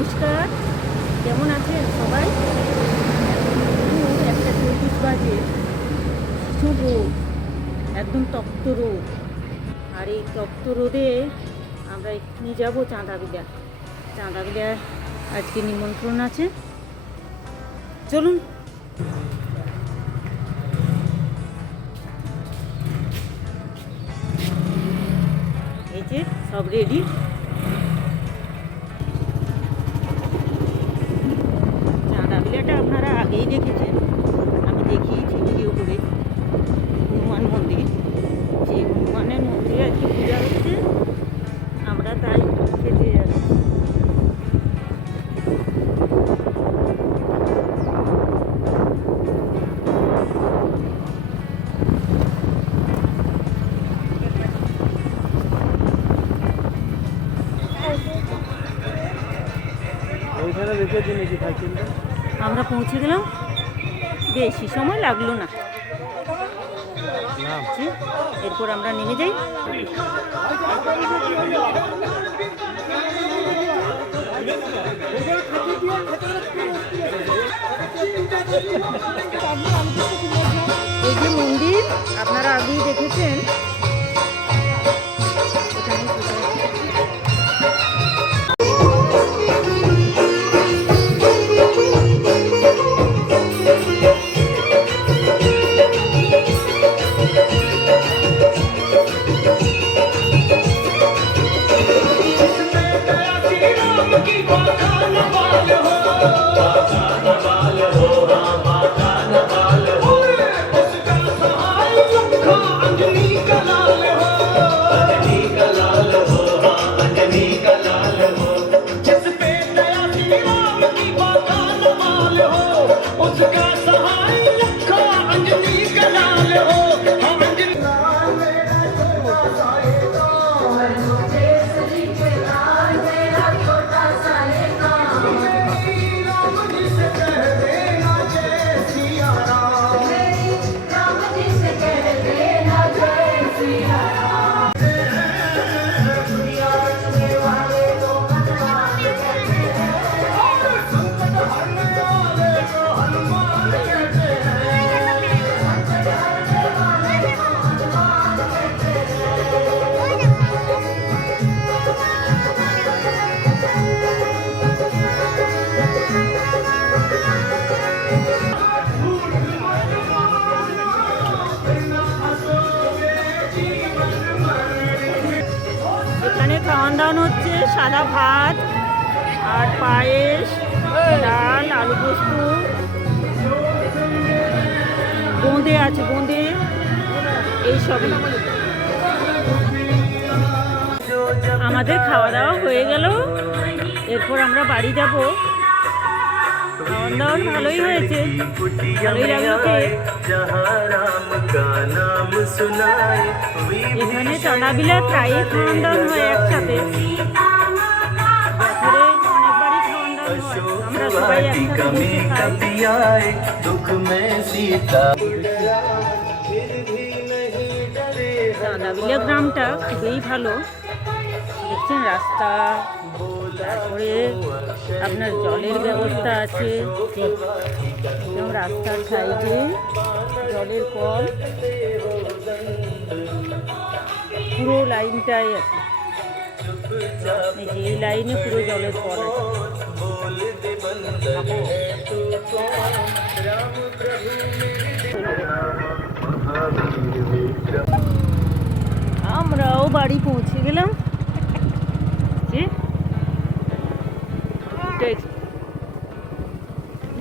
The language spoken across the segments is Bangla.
নমস্কার, কেমন আছেন সবাই? একটা 24 বাজে, ভীষণ রোদ, একদম তপ্ত রোদ। আর এই তপ্ত রোদে আমরা এক্ষুনি যাব চাঁদাবিলা। চাঁদাবিলার আজকে নিমন্ত্রণ আছে, চলুন। এই যে সব রেডি। চাঁদাবিলাটা আপনারা আগেই দেখেছেন, আমি দেখিয়েছি ভিডিও করে। হনুমান মন্দির, সেই হনুমানের মন্দিরে আজকে পূজা হচ্ছে, আমরা তাই খেতে যাচ্ছি। আমরা পৌঁছে গেলাম, বেশি সময় লাগলো না। এরপর আমরা নেমে যাই। এই যে মন্দির আপনারা আগেই দেখেছেন। খাওয়ান দাওয়ান হচ্ছে, সাদা ভাত আর পায়েস, ডাল, আলু পোস্ত, বোঁদে আছে, বোঁদে, এইসবই। আমাদের খাওয়া দাওয়া হয়ে গেল, এরপর আমরা বাড়ি যাব। খাওয়ান দাওয়ান ভালোই হয়েছে, ভালোই লাগলো। এখানে চাঁদাবিলা প্রায় খাওয়ান দাওয়ান হয় একসাথে, বছরে অনেকবারই খাওয়ান দাওয়ান হয়। আমরা সবাই একসাথে বসে খাই। চাঁদাবিলা গ্রামটা খুবই ভালো, দেখছেন রাস্তা, তারপরে আপনার জলের ব্যবস্থা আছে, একদম রাস্তার সাইডে জলের কল, পুরো লাইনটাই আছে। এই লাইনে পুরো জলের কল আছে। আমরাও বাড়ি পৌঁছে গেলাম।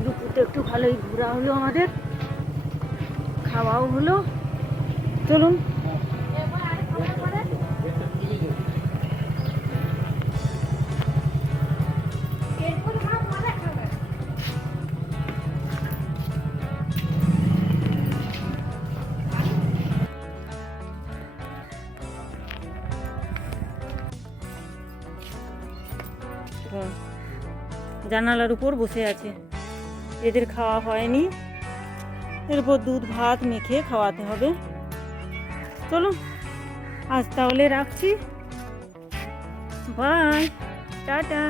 দুপুরটা একটু ভালোই ঘোরা হলো, আমাদের খাওয়াও হলো। চলুন। জানালার উপর বসে আছে, এদের খাওয়া হয়নি, এরপর দুধ ভাত মেখে খাওয়াতে হবে। চলো আজ তাহলে রাখছি, বাই, টাটা।